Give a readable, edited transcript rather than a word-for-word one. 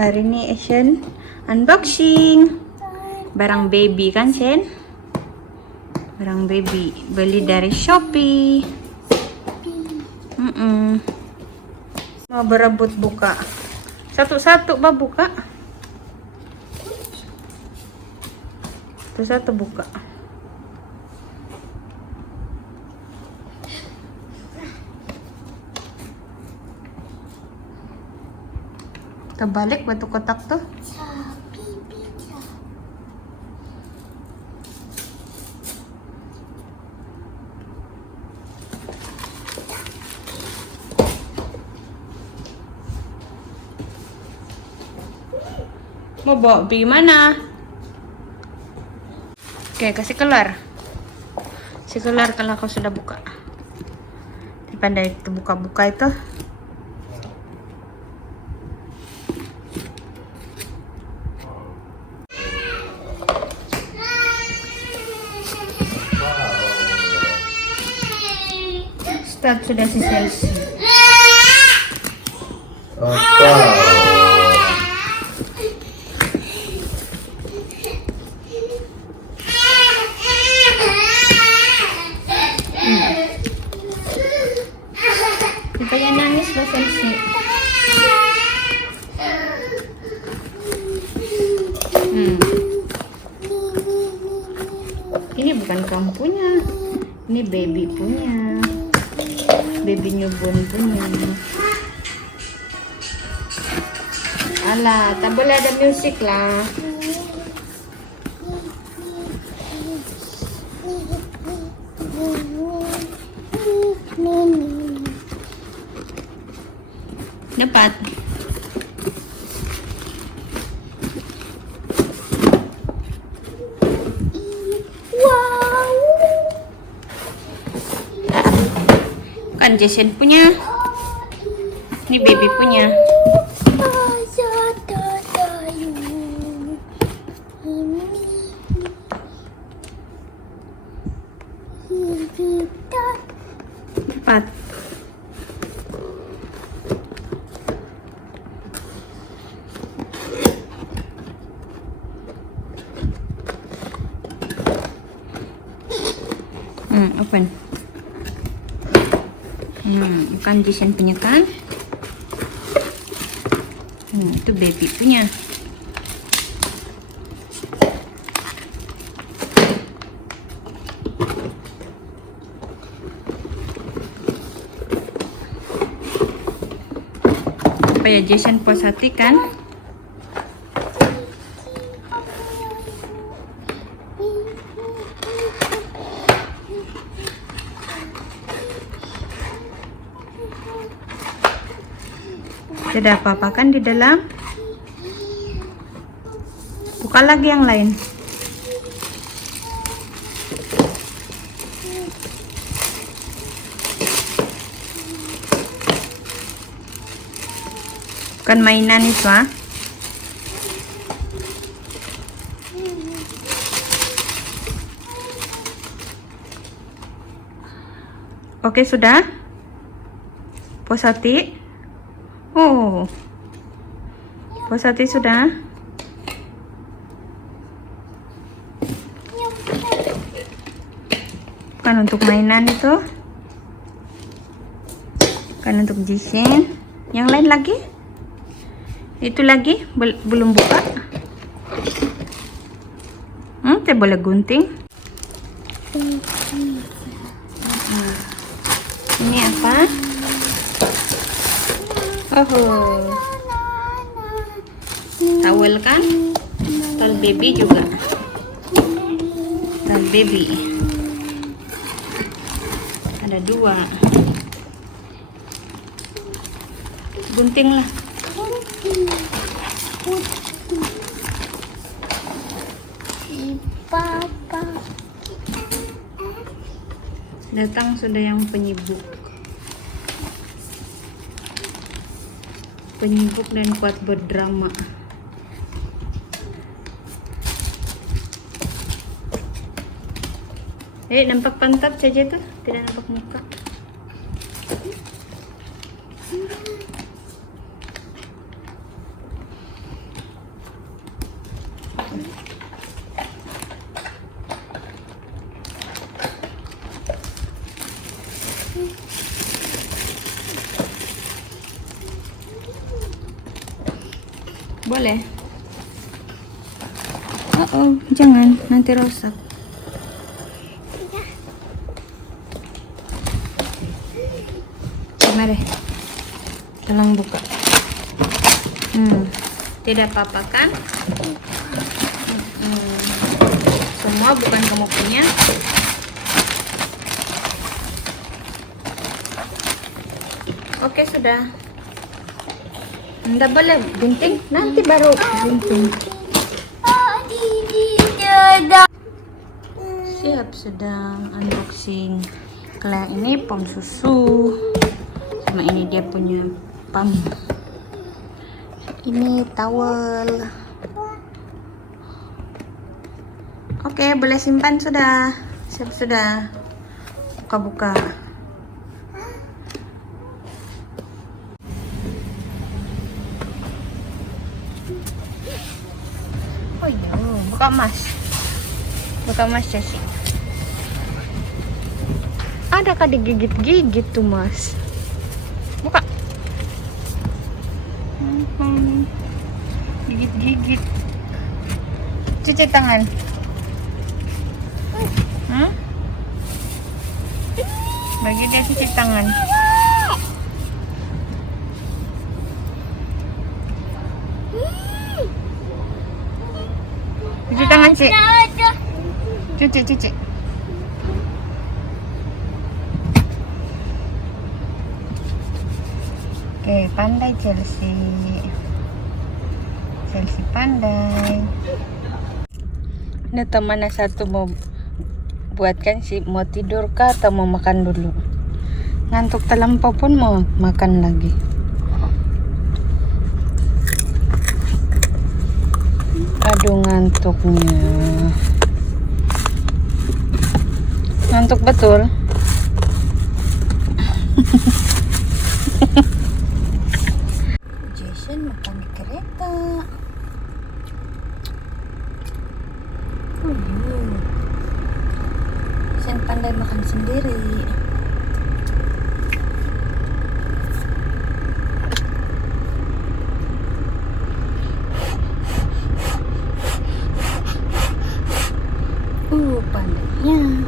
Hari ini Asian unboxing barang baby kan, Sen? Barang baby beli dari Shoppee. Mau berebut buka satu-satu, bah buka satu-satu buka. Terbalik batu kotak tuh. Mau bawa pergi mana? Oke, kasih keluar. Kasih keluar kalau kau sudah buka. Dipandai itu buka-buka itu. Start sudah selesai. Kita yang nangis sudah selesai. Ini bukan kamu punya, ini baby punya. Baby newborn punya. Alah, tak boleh ada musik lah. Dapat. Kan Jason punya, ini baby punya. Empat. Open. Kan Jason punya kan? Itu baby punya. Supaya Jason puas hati kan? Tidak apa-apa kan di dalam? Buka lagi yang lain. Bukan mainan itu, ah. Oke, sudah? Puas hati? Oh, puas hati sudah? Bukan untuk mainan itu, bukan untuk Jason. Yang lain lagi? Itu lagi belum buka. Saya boleh gunting. Ini apa? Oh, towel kan? Towel baby juga. Towel baby. Ada dua. Gunting lah. Datang sudah yang penyibuk. Penyibuk dan kuat berdrama. Nampak pantat saja tuh, tidak nampak muka. Boleh? Oh, jangan, nanti rusak. Mari, tolong buka. Tidak apa-apa kan? Semua bukan kamu punya. Oke, sudah. Anda boleh gunting, nanti baru gunting. Siap, sedang unboxing. Kalau yang ini pom susu, sama ini dia punya pam. Ini towel. Oke, boleh simpan sudah. Siap sudah. Buka-buka. Oh iya, buka emas. Buka emas, Ceci. Adakah digigit-gigit tuh, Mas? Buka. Gigit-gigit. Cuci tangan. Bagi dia cuci tangan. Cuci tangan, Cik. Cuci. Oke, pandai Chelsea. Chelsea pandai. Ini teman satu mau buatkan sih, mau tidur kah atau mau makan dulu? Ngantuk terlampau pun mau makan lagi. Aduh, ngantuknya. Ngantuk betul. Jason makan di kereta. Jason pandai makan sendiri. Pandainya.